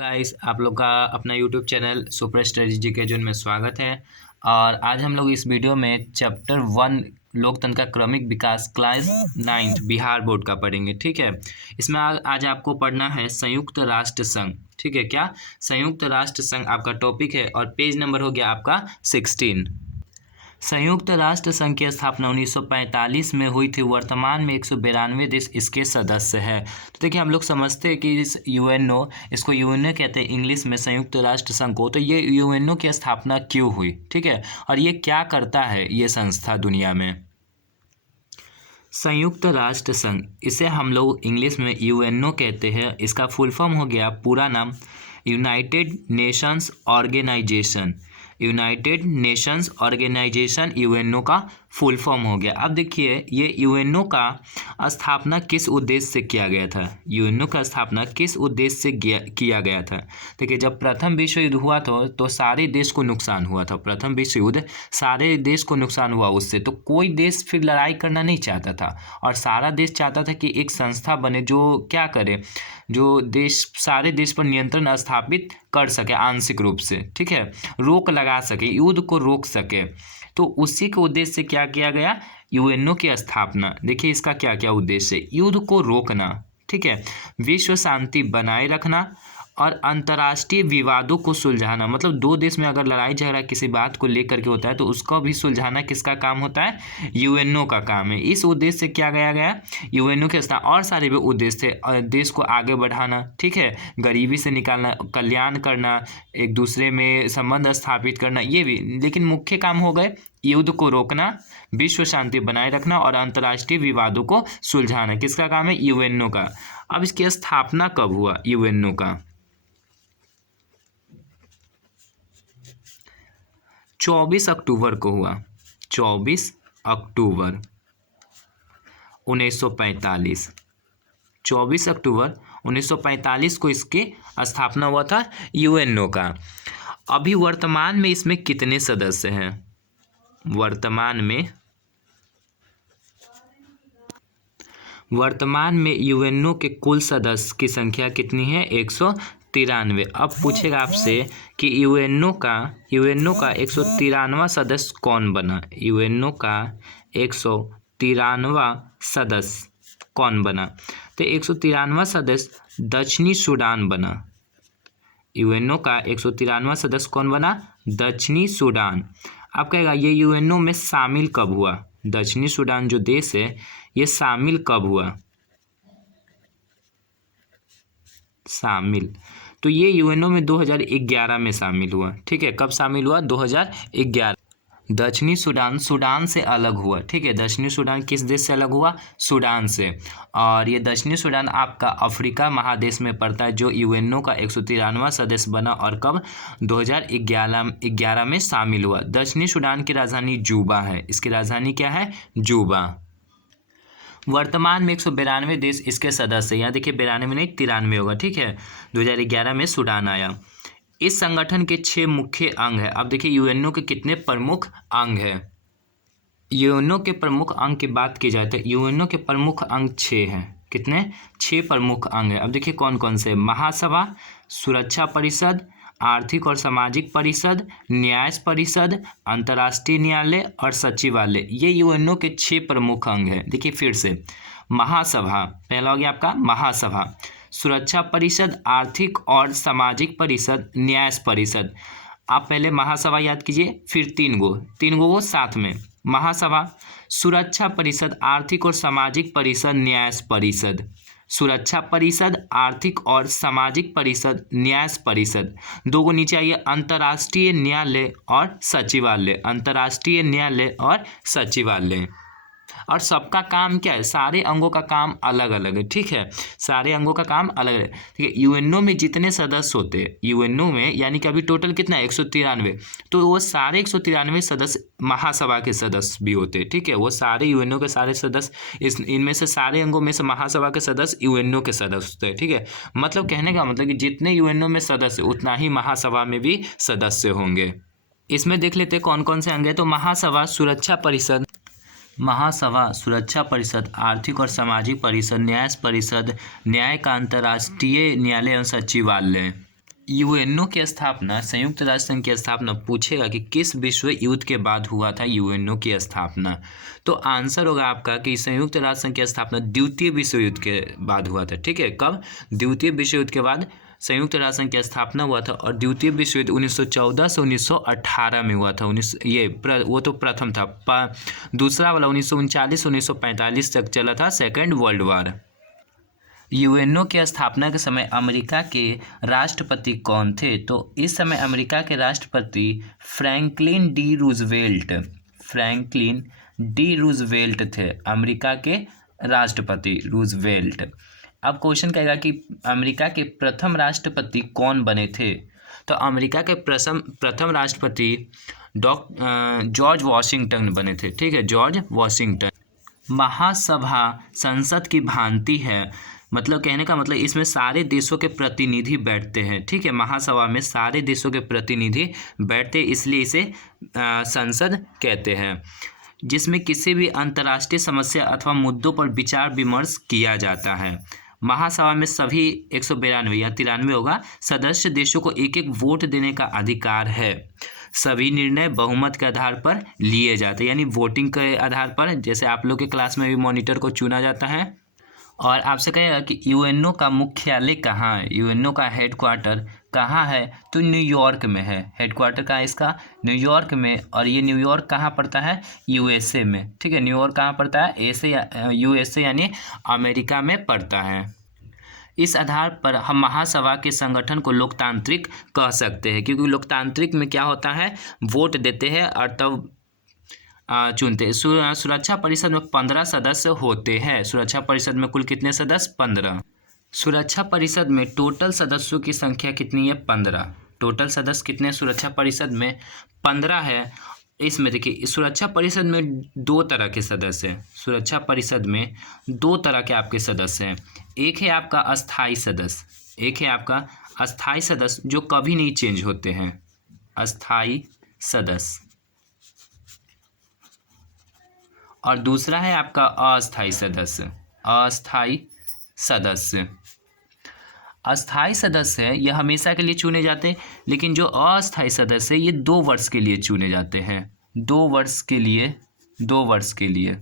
Guys, आप लोग का अपना यूट्यूब चैनल सुपर स्ट्रेटजी के जोन में स्वागत है। और आज हम लोग इस वीडियो में चैप्टर 1 लोकतंत्र का क्रमिक विकास क्लास 9 बिहार बोर्ड का पढ़ेंगे। ठीक है, इसमें आज आपको पढ़ना है संयुक्त राष्ट्र संघ। ठीक है, क्या संयुक्त राष्ट्र संघ आपका टॉपिक है और पेज नंबर हो गया आपका 16। संयुक्त राष्ट्र संघ की स्थापना 1945 में हुई थी। वर्तमान में 192 देश इसके सदस्य है। तो देखिए, हम लोग समझते हैं कि इस यूएनओ, इसको यूएनओ कहते हैं इंग्लिश में, संयुक्त राष्ट्र संघ को। तो ये यूएनओ की स्थापना क्यों हुई, ठीक है, और ये क्या करता है ये संस्था दुनिया में। संयुक्त राष्ट्र संघ, इसे हम लोग इंग्लिश में यूएनओ कहते हैं। इसका फुल फॉर्म हो गया, पूरा नाम United Nations Organization. United Nations Organization UNO का फुल फॉर्म हो गया। अब देखिए, ये यूएनओ का स्थापना किस उद्देश्य से किया गया था। यूएनओ का स्थापना किस उद्देश्य से किया गया था। देखिए, जब प्रथम विश्व युद्ध हुआ था तो सारे देश को नुकसान हुआ था। प्रथम विश्व युद्ध, सारे देश को नुकसान हुआ उससे। तो कोई देश फिर लड़ाई करना नहीं चाहता था और सारा देश चाहता था कि एक संस्था बने जो क्या करे, जो देश, सारे देश पर नियंत्रण स्थापित कर सके आंशिक रूप से, ठीक है, रोक लगा सके, युद्ध को रोक सके। तो उसी के उद्देश्य से क्या किया गया, यूएनओ की स्थापना। देखिए, इसका क्या क्या उद्देश्य है। युद्ध को रोकना, ठीक है, विश्व शांति बनाए रखना और अंतर्राष्ट्रीय विवादों को सुलझाना। मतलब दो देश में अगर लड़ाई झगड़ा किसी बात को लेकर के होता है तो उसको भी सुलझाना किसका काम होता है, यूएनओ का काम है। इस उद्देश्य से क्या गया यूएनओ के स्थान। और सारे भी उद्देश्य थे, देश को आगे बढ़ाना, ठीक है, गरीबी से निकालना, कल्याण करना, एक दूसरे में संबंध स्थापित करना, ये भी। लेकिन मुख्य काम हो गए युद्ध को रोकना, विश्व शांति बनाए रखना और अंतर्राष्ट्रीय विवादों को सुलझाना। किसका काम है, यूएनओ का। अब इसकी स्थापना कब हुआ यूएनओ का, 24 अक्टूबर को हुआ। 24 अक्टूबर 1945। 24 अक्टूबर 1945 को इसकी स्थापना हुआ था यूएनओ का। अभी वर्तमान में इसमें कितने सदस्य हैं। वर्तमान में यूएनओ के कुल सदस्य की संख्या कितनी है, 193। अब पूछेगा आपसे कि यूएनओ का 193वां सदस्य कौन बना। यूएनओ का 193वां सदस्य कौन बना। तो 193वां सदस्य दक्षिणी सूडान बना। यूएनओ का 193वां सदस्य कौन बना, दक्षिणी सूडान। अब कहेगा ये यूएनओ में शामिल कब हुआ। दक्षिणी सूडान जो देश है ये शामिल कब हुआ, शामिल। तो ये यूएनओ में 2011 में शामिल हुआ। ठीक है, कब शामिल हुआ, 2011। दक्षिणी सूडान सूडान से अलग हुआ। ठीक है, दक्षिणी सूडान किस देश से अलग हुआ, सूडान से। और ये दक्षिणी सूडान आपका अफ्रीका महादेश में पड़ता है, जो यूएनओ का 193वां सदस्य बना और कब, 2011 में शामिल हुआ। दक्षिणी सूडान की राजधानी जूबा है। इसकी राजधानी क्या है, जूबा। वर्तमान में 192 देश इसके सदस्य हैं। यहाँ देखिए 92 नहीं 93 होगा। ठीक है, 2011 में सूडान आया। इस संगठन के 6 मुख्य अंग है। अब देखिए यूएनओ के कितने प्रमुख अंग हैं। यूएनओ के प्रमुख अंग की बात की जाए तो यूएनओ के प्रमुख अंग 6 हैं। कितने, 6 प्रमुख अंग हैं। अब देखिए कौन कौन से, महासभा, सुरक्षा परिषद, आर्थिक और सामाजिक परिषद, न्याय परिषद, अंतर्राष्ट्रीय न्यायालय और सचिवालय। ये यूएनओ के 6 प्रमुख अंग हैं। देखिए फिर से, महासभा पहला हो गया आपका महासभा, सुरक्षा परिषद, आर्थिक और सामाजिक परिषद, न्याय परिषद। आप पहले महासभा याद कीजिए, फिर तीन गो वो साथ में, महासभा, सुरक्षा परिषद, आर्थिक और सामाजिक परिषद, न्याय परिषद। सुरक्षा परिषद, आर्थिक और सामाजिक परिषद, न्याय परिषद। दो गो नीचे आइए, अंतर्राष्ट्रीय न्यायालय और सचिवालय। अंतर्राष्ट्रीय न्यायालय और सचिवालय। और सबका काम क्या है, सारे अंगों का काम अलग अलग है। ठीक है, सारे अंगों का काम अलग है। ठीक है, यूएनओ में जितने सदस्य होते हैं, यूएनओ में यानी कि अभी टोटल कितना है, 193। तो वो सारे 193 सदस्य महासभा के सदस्य भी होते हैं। ठीक है, वो सारे यूएनओ के सारे सदस्य, इनमें से सारे अंगों में से महासभा के सदस्य यूएनओ के सदस्य होते हैं। ठीक है, मतलब कहने का मतलब कि जितने यूएनओ में सदस्य उतना ही महासभा में भी सदस्य होंगे। इसमें देख लेते हैं कौन कौन से अंग है। तो महासभा, सुरक्षा परिषद, महासभा, सुरक्षा परिषद, आर्थिक और सामाजिक परिषद, न्याय परिषद, न्याय का अंतर्राष्ट्रीय न्यायालय और सचिवालय। यूएनओ की स्थापना, संयुक्त राष्ट्र संघ की स्थापना पूछेगा कि किस विश्व युद्ध के बाद हुआ था यूएनओ की स्थापना, तो आंसर होगा आपका कि संयुक्त राष्ट्र संघ की स्थापना द्वितीय विश्व युद्ध के बाद हुआ था। ठीक है, कब? द्वितीय विश्व युद्ध के बाद संयुक्त राष्ट्र संघ की स्थापना हुआ था। और द्वितीय विश्व युद्ध 1914 से 1918 में हुआ था। वो तो प्रथम था। दूसरा वाला 1939 1945 तक चला था, सेकेंड वर्ल्ड वार। यूएनओ की स्थापना के समय अमेरिका के राष्ट्रपति कौन थे? तो इस समय अमेरिका के राष्ट्रपति फ्रैंकलिन डी रूजवेल्ट थे, अमेरिका के राष्ट्रपति रूजवेल्ट। अब क्वेश्चन कहेगा कि अमेरिका के प्रथम राष्ट्रपति कौन बने थे? तो अमेरिका के प्रथम राष्ट्रपति जॉर्ज वॉशिंगटन बने थे। ठीक है, जॉर्ज वॉशिंगटन। महासभा संसद की भांति है, मतलब कहने का मतलब इसमें सारे देशों के प्रतिनिधि बैठते हैं। ठीक है, महासभा में सारे देशों के प्रतिनिधि बैठते हैं, इसलिए इसे संसद कहते हैं, जिसमें किसी भी अंतर्राष्ट्रीय समस्या अथवा मुद्दों पर विचार विमर्श किया जाता है। महासभा में सभी 192 या 93 होगा सदस्य देशों को एक एक वोट देने का अधिकार है। सभी निर्णय बहुमत के आधार पर लिए जाते हैं, यानी वोटिंग के आधार पर, जैसे आप लोग के क्लास में भी मॉनिटर को चुना जाता है। और आपसे कहेगा कि यूएनओ का मुख्यालय कहाँ है, यूएनओ का हेडक्वार्टर कहाँ है? तो न्यूयॉर्क में है। हेडक्वार्टर कहाँ है इसका? न्यूयॉर्क में। और ये न्यूयॉर्क कहाँ पड़ता है? यूएसए में। ठीक है, न्यूयॉर्क कहाँ पड़ता है? यूएसए यानी अमेरिका में पड़ता है। इस आधार पर हम महासभा के संगठन को लोकतांत्रिक कह सकते हैं, क्योंकि लोकतांत्रिक में क्या होता है? वोट देते हैं और तब चुनते हैं। सुरक्षा परिषद में 15 सदस्य होते हैं। सुरक्षा परिषद में कुल कितने सदस्य? 15। सुरक्षा परिषद में टोटल सदस्यों की संख्या कितनी है? 15। टोटल सदस्य कितने सुरक्षा परिषद में? 15 है। इसमें देखिए, सुरक्षा परिषद में 2 तरह के सदस्य हैं। सुरक्षा परिषद में 2 तरह के आपके सदस्य हैं। एक है आपका अस्थाई सदस्य, जो कभी नहीं चेंज होते हैं, अस्थाई सदस्य। और दूसरा है आपका अस्थाई सदस्य। अस्थाई सदस्य है, यह हमेशा के लिए चुने जाते हैं, लेकिन जो अस्थाई सदस्य है ये 2 वर्ष के लिए चुने जाते हैं। 2 वर्ष के लिए।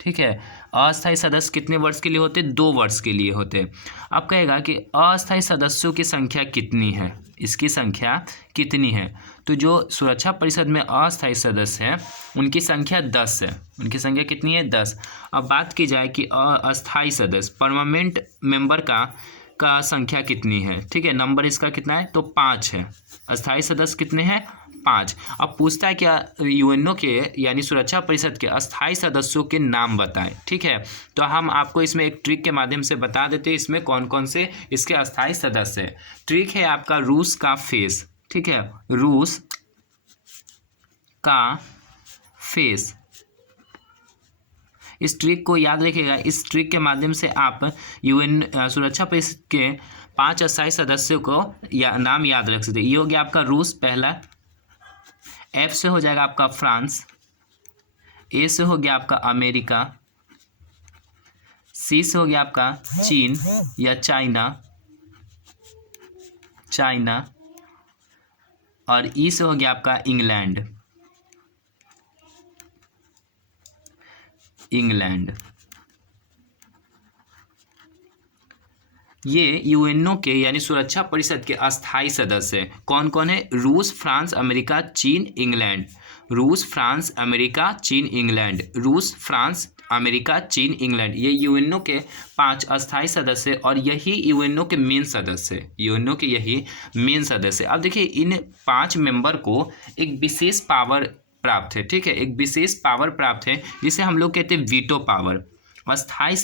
ठीक है, अस्थाई सदस्य कितने वर्ष के लिए होते? 2 वर्ष के लिए होते। अब कहेगा कि अस्थाई सदस्यों की संख्या कितनी है, इसकी संख्या कितनी है? तो जो सुरक्षा परिषद में अस्थाई सदस्य हैं उनकी संख्या 10 है। उनकी संख्या कितनी है? 10। अब बात की जाए कि अस्थाई सदस्य परमानेंट मेंबर का संख्या कितनी है? ठीक है, नंबर इसका कितना है? तो 5 है। अस्थाई सदस्य कितने हैं? 5। अब पूछता है क्या यूएनओ के यानी सुरक्षा परिषद के अस्थाई सदस्यों के नाम बताएं। ठीक है, तो हम आपको इसमें एक ट्रिक के माध्यम से बता देते हैं इसमें कौन कौन से इसके अस्थाई सदस्य हैं। ट्रिक है आपका रूस का फेस। ठीक है, रूस का फेस। इस ट्रिक को याद रखिएगा। इस ट्रिक के माध्यम से आप यूएन सुरक्षा परिषद के 5 अस्थाई सदस्यों को नाम याद रख सकते हैं। ये हो गया आपका रूस पहला, एफ से हो जाएगा आपका फ्रांस, ए से हो गया आपका अमेरिका, सी से हो गया आपका चीन या चाइना, और ई से हो गया आपका इंग्लैंड। ये यूएनओ के यानी सुरक्षा परिषद के अस्थाई सदस्य हैं। कौन कौन है? रूस, फ्रांस, अमेरिका, चीन, इंग्लैंड। रूस, फ्रांस, अमेरिका, चीन, इंग्लैंड। रूस, फ्रांस, अमेरिका, चीन, इंग्लैंड। ये यूएनओ के 5 अस्थाई सदस्य और यही यूएनओ के मेन सदस्य। अब देखिए, इन 5 मेंबर को एक विशेष पावर प्राप्त है। ठीक है, एक विशेष पावर प्राप्त है जिसे हम लोग कहते हैं वीटो पावर। अस्थाई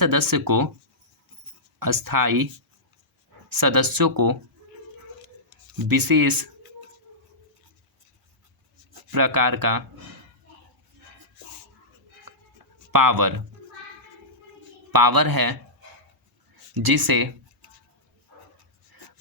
सदस्यों को विशेष प्रकार का पावर है जिसे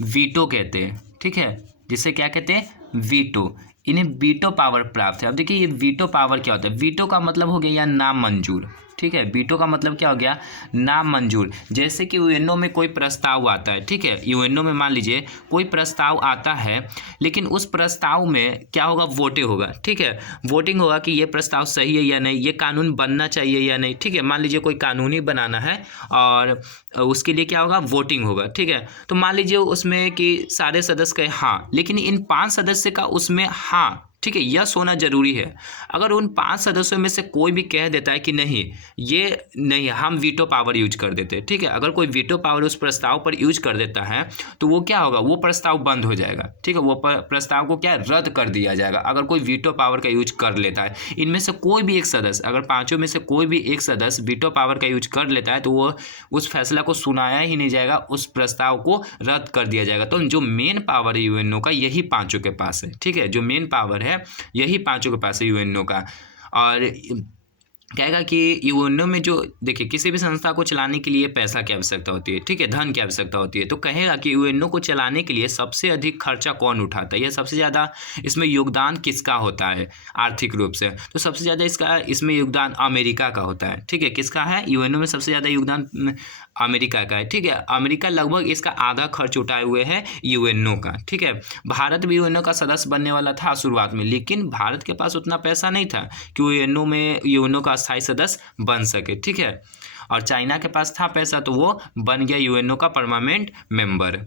वीटो कहते हैं। ठीक है, जिसे क्या कहते हैं? वीटो। इन्हें वीटो पावर प्राप्त है। अब देखिए, ये वीटो पावर क्या होता है? वीटो का मतलब हो गया या नामंजूर। ठीक है। वीटो का मतलब क्या हो गया, नामंजूर। जैसे कि यूएनओ में कोई प्रस्ताव आता है, ठीक है, यूएनओ में मान लीजिए कोई प्रस्ताव आता है, लेकिन उस प्रस्ताव में क्या होगा, वोटिंग होगा, ठीक है, वोटिंग होगा कि ये प्रस्ताव सही है या नहीं, ये कानून बनना चाहिए या नहीं, ठीक है। मान लीजिए कोई कानून ही बनाना है और उसके लिए क्या होगा, वोटिंग होगा, ठीक है। तो मान लीजिए उसमें कि सारे सदस्य कहे हाँ, लेकिन इन 5 सदस्य का उसमें हाँ, ठीक है, यस होना जरूरी है। अगर उन 5 सदस्यों में से कोई भी कह देता है कि नहीं, ये नहीं, हम वीटो पावर यूज कर देते हैं, ठीक है, अगर कोई वीटो पावर उस प्रस्ताव पर यूज कर देता है तो वो क्या होगा, वो प्रस्ताव बंद हो जाएगा, ठीक है, वो प्रस्ताव को क्या रद्द कर दिया जाएगा अगर कोई वीटो पावर का यूज कर लेता है। इनमें से कोई भी एक सदस्य, अगर 5 में से कोई भी एक सदस्य वीटो पावर का यूज कर लेता है तो वो उस फैसला को सुनाया ही नहीं जाएगा, उस प्रस्ताव को रद्द कर दिया जाएगा। तो जो मेन पावर है यूएनओ का, यही 5 के पास है, ठीक है, जो मेन पावर है यही 5 के पास है यूएनओ का। और कहेगा कि यूएनओ में जो देखिए किसी भी संस्था को चलाने के लिए पैसा की आवश्यकता होती है, ठीक है, धन की आवश्यकता होती है। तो कहेगा कि यूएनओ को चलाने के लिए सबसे अधिक खर्चा कौन उठाता है, या सबसे ज़्यादा इसमें योगदान किसका होता है आर्थिक रूप से। तो सबसे ज़्यादा इसमें योगदान अमेरिका का होता है, ठीक है। किसका है, यूएनओ में सबसे ज़्यादा योगदान अमेरिका का है, ठीक है। अमेरिका लगभग इसका आधा खर्च उठाए हुए है यूएनओ का, ठीक है। भारत भी यूएनओ का सदस्य बनने वाला था शुरुआत में, लेकिन भारत के पास उतना पैसा नहीं था कि यूएनओ का स्थायी सदस्य बन सके, ठीक है। और चाइना के पास था पैसा तो वो बन गया यूएनओ का परमानेंट मेंबर।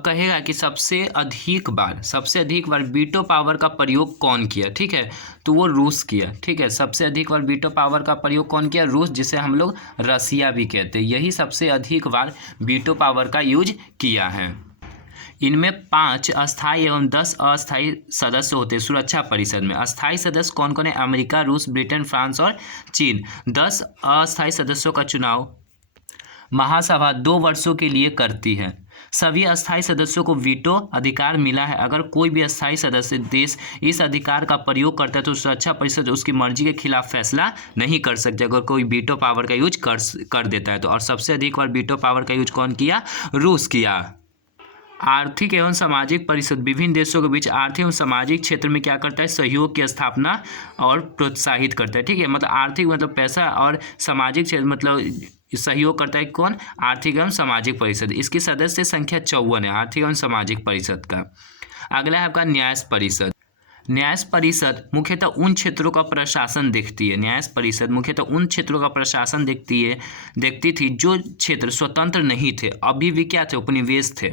कहेगा कि सबसे अधिक बार वीटो पावर का प्रयोग कौन किया, ठीक है, तो वो रूस किया, ठीक है। सबसे अधिक बार वीटो पावर का प्रयोग कौन किया, रूस, जिसे हम लोग रसिया भी कहते हैं, यही सबसे अधिक बार वीटो पावर का यूज किया है। इनमें 5 अस्थायी एवं 10 अस्थायी सदस्य होते हैं सुरक्षा परिषद में। अस्थायी सदस्य कौन कौन है, अमेरिका, रूस, ब्रिटेन, फ्रांस और चीन। 10 अस्थायी सदस्यों का चुनाव महासभा 2 वर्षों के लिए करती है। सभी अस्थायी सदस्यों को वीटो अधिकार मिला है। अगर कोई भी अस्थायी सदस्य देश इस अधिकार का प्रयोग करता है तो सुरक्षा परिषद उसकी मर्जी के खिलाफ फैसला नहीं कर सकती अगर कोई वीटो पावर का यूज कर देता है तो। और सबसे अधिक बार वीटो पावर का यूज कौन किया, रूस किया। आर्थिक एवं सामाजिक परिषद विभिन्न देशों के बीच आर्थिक एवं सामाजिक क्षेत्र में क्या करता है, सहयोग की स्थापना और प्रोत्साहित करता है, ठीक है। मतलब आर्थिक मतलब पैसा और सामाजिक क्षेत्र मतलब सहयोग करता है कौन, आर्थिक एवं सामाजिक परिषद। इसकी सदस्य संख्या 54 है आर्थिक एवं सामाजिक परिषद का। अगला है आपका न्याय परिषद। न्याय परिषद मुख्यतः उन क्षेत्रों का प्रशासन देखती है। न्याय परिषद मुख्यतः उन क्षेत्रों का प्रशासन देखती थी जो क्षेत्र स्वतंत्र नहीं थे, अभी भी क्या थे, उपनिवेश थे,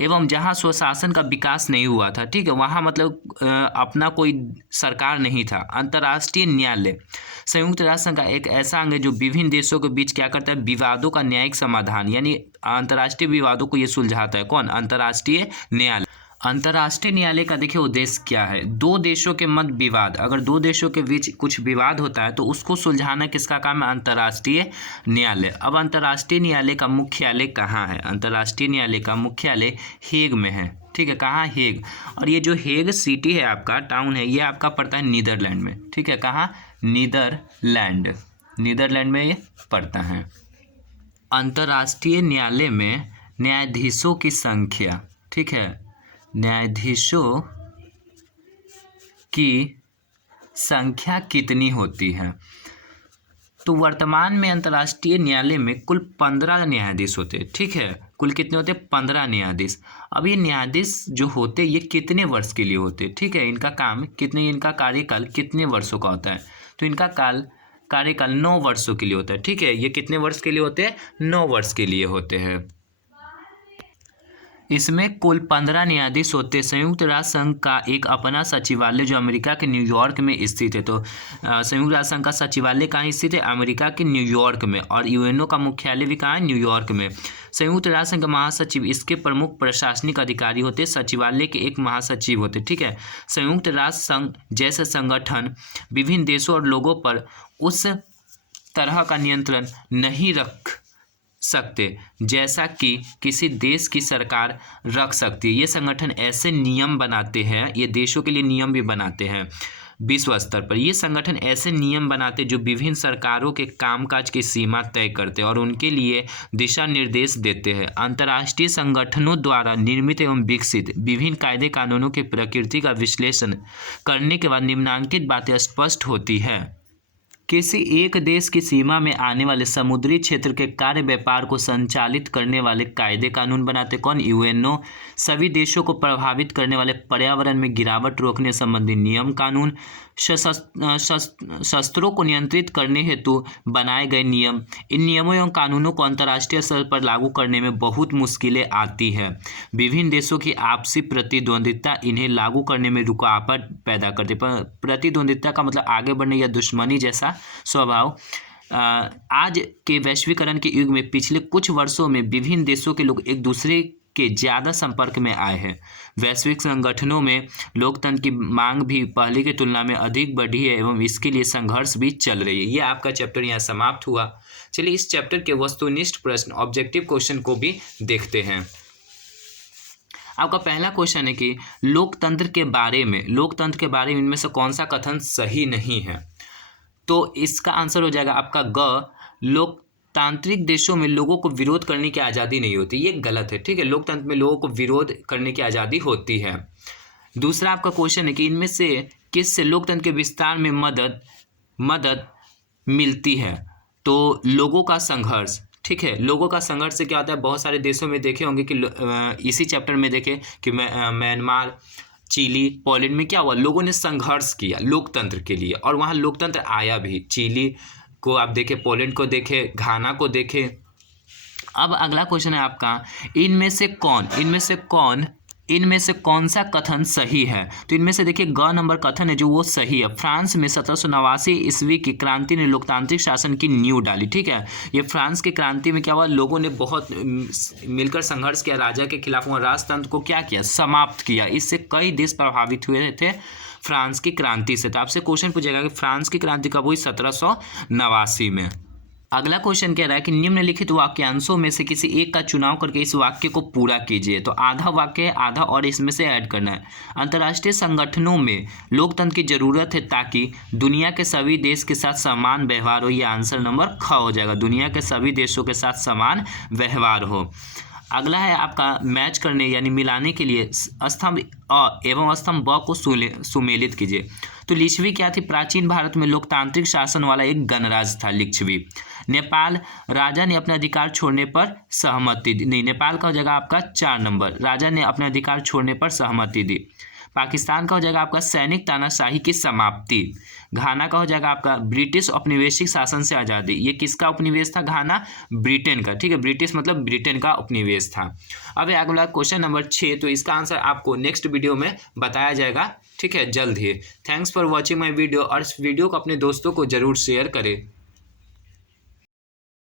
एवं जहां स्वशासन का विकास नहीं हुआ था, ठीक है, वहां मतलब अपना कोई सरकार नहीं था। अंतर्राष्ट्रीय न्यायालय संयुक्त राष्ट्र संघ का एक ऐसा अंग है जो विभिन्न देशों के बीच क्या करता है, विवादों का न्यायिक समाधान यानी अंतर्राष्ट्रीय विवादों को ये सुलझाता है। कौन, अंतर्राष्ट्रीय न्यायालय। अंतर्राष्ट्रीय न्यायालय का देखिए उद्देश्य क्या है, 2 देशों के मध्य विवाद, अगर 2 देशों के बीच कुछ विवाद होता है तो उसको सुलझाना किसका काम है, अंतर्राष्ट्रीय न्यायालय। अब अंतर्राष्ट्रीय न्यायालय का मुख्यालय कहाँ है, अंतर्राष्ट्रीय न्यायालय का मुख्यालय हेग में है, ठीक है, कहाँ, हेग। और ये जो हेग सिटी है आपका, टाउन है, ये आपका पड़ता है नीदरलैंड में, ठीक है, कहाँ, नीदरलैंड में ये पड़ता है। अंतर्राष्ट्रीय न्यायालय में न्यायाधीशों की संख्या, ठीक है, न्यायाधीशों की संख्या कितनी होती है, तो वर्तमान में अंतर्राष्ट्रीय न्यायालय में कुल 15 न्यायाधीश होते हैं, ठीक है, कुल कितने होते हैं, 15 न्यायाधीश। अब ये न्यायाधीश जो होते हैं ये कितने वर्ष के लिए होते हैं, ठीक है, इनका काम कितने, इनका कार्यकाल कितने वर्षों का होता है, तो इनका कार्यकाल 9 वर्षों के लिए होता है, ठीक है। ये कितने वर्ष के लिए होते हैं, 9 वर्ष के लिए होते हैं। इसमें कुल 15 न्यायाधीश होते हैं। संयुक्त राष्ट्र संघ का एक अपना सचिवालय जो अमेरिका के न्यूयॉर्क में स्थित है, तो संयुक्त राष्ट्र संघ का सचिवालय कहाँ स्थित है, अमेरिका के न्यूयॉर्क में। और यूएनओ का मुख्यालय भी कहाँ है, न्यूयॉर्क में। संयुक्त राष्ट्र संघ का महासचिव इसके प्रमुख प्रशासनिक अधिकारी होते हैं, सचिवालय के एक महासचिव होते, ठीक है। संयुक्त राष्ट्र संघ जैसे संगठन विभिन्न देशों और लोगों पर उस तरह का नियंत्रण नहीं रख सकते जैसा कि किसी देश की सरकार रख सकती है। ये संगठन ऐसे नियम बनाते हैं, ये देशों के लिए नियम भी बनाते हैं विश्व स्तर पर। ये संगठन ऐसे नियम बनाते हैं जो विभिन्न सरकारों के कामकाज की सीमा तय करते हैं और उनके लिए दिशा निर्देश देते हैं। अंतर्राष्ट्रीय संगठनों द्वारा निर्मित एवं विकसित विभिन्न कायदे कानूनों की प्रकृति का विश्लेषण करने के बाद निम्नलिखित बातें स्पष्ट होती है किसी एक देश की सीमा में आने वाले समुद्री क्षेत्र के कार्य व्यापार को संचालित करने वाले कायदे कानून बनाते कौन? यूएनओ। सभी देशों को प्रभावित करने वाले पर्यावरण में गिरावट रोकने संबंधी नियम कानून। शस्त्रों को नियंत्रित करने हेतु बनाए गए नियम। इन नियमों एवं कानूनों को अंतर्राष्ट्रीय स्तर पर लागू करने में बहुत मुश्किलें आती है। विभिन्न देशों की आपसी प्रतिद्वंद्विता इन्हें लागू करने में रुकावट पैदा करती है। प्रतिद्वंद्विता का मतलब आगे बढ़ने या दुश्मनी जैसा स्वभाव। आज के वैश्वीकरण के युग में पिछले कुछ वर्षों में विभिन्न देशों के लोग एक दूसरे के ज़्यादा संपर्क में आए हैं। वैश्विक संगठनों में लोकतंत्र की मांग भी पहले की तुलना में अधिक बढ़ी है एवं इसके लिए संघर्ष भी चल रही है। ये आपका चैप्टर यहाँ समाप्त हुआ। चलिए इस चैप्टर के वस्तुनिष्ठ प्रश्न ऑब्जेक्टिव क्वेश्चन को भी देखते हैं। आपका पहला क्वेश्चन है कि लोकतंत्र के बारे में इनमें से कौन सा कथन सही नहीं है? तो इसका आंसर हो जाएगा आपका ग। लोकतांत्रिक देशों में लोगों को विरोध करने की आज़ादी नहीं होती, ये गलत है। ठीक है, लोकतंत्र में लोगों को विरोध करने की आज़ादी होती है। दूसरा आपका क्वेश्चन है कि इनमें से किससे लोकतंत्र के विस्तार में मदद मिलती है? तो लोगों का संघर्ष। ठीक है, लोगों का संघर्ष से क्या होता है? बहुत सारे देशों में देखे होंगे कि इसी चैप्टर में देखे कि म्यांमार, चिली, पोलैंड में क्या हुआ? लोगों ने संघर्ष किया लोकतंत्र के लिए और वहाँ लोकतंत्र आया भी। चिली को आप देखें, पोलैंड को देखें, घाना को देखें। अब अगला क्वेश्चन है आपका, इनमें से कौन सा कथन सही है? तो इनमें से देखिए ग नंबर कथन है जो वो सही है। फ्रांस में 1789 ईस्वी की क्रांति ने लोकतांत्रिक शासन की नींव डाली। ठीक है, ये फ्रांस की क्रांति में क्या हुआ? लोगों ने बहुत मिलकर संघर्ष किया राजा के खिलाफ और राजतंत्र को क्या किया? समाप्त किया। इससे कई देश प्रभावित हुए थे फ्रांस की क्रांति से। तो आपसे क्वेश्चन पूछेगा कि फ्रांस की क्रांति कब हुई? 1789 में। अगला क्वेश्चन कह रहा है कि निम्नलिखित वाक्यांशों में से किसी एक का चुनाव करके इस वाक्य को पूरा कीजिए। तो आधा वाक्य है, आधा और इसमें से ऐड करना है। अंतर्राष्ट्रीय संगठनों में लोकतंत्र की जरूरत है ताकि दुनिया के सभी देश के साथ समान व्यवहार हो। ये आंसर नंबर ख हो जाएगा, दुनिया के सभी देशों के साथ समान व्यवहार हो। अगला है आपका मैच करने यानी मिलाने के लिए स्तंभ अ एवं स्तंभ ब को सुमेलित कीजिए। तो लिच्छवी क्या थी? प्राचीन भारत में लोकतांत्रिक शासन वाला एक गणराज्य था लिच्छवी। नेपाल, राजा ने अपने अधिकार छोड़ने पर सहमति दी। नहीं, नेपाल का हो जाएगा आपका 4 नंबर, राजा ने अपने अधिकार छोड़ने पर सहमति दी। पाकिस्तान का हो जाएगा आपका सैनिक तानाशाही की समाप्ति। घाना का हो जाएगा आपका ब्रिटिश औपनिवेशिक शासन से आज़ादी। ये किसका उपनिवेश था? घाना, ब्रिटेन का। ठीक है, ब्रिटिश मतलब ब्रिटेन का उपनिवेश था। अब अगला क्वेश्चन नंबर 6, तो इसका आंसर आपको नेक्स्ट वीडियो में बताया जाएगा। ठीक है, जल्द ही। Thanks for watching my video, और इस वीडियो को अपने दोस्तों को जरूर शेयर करें।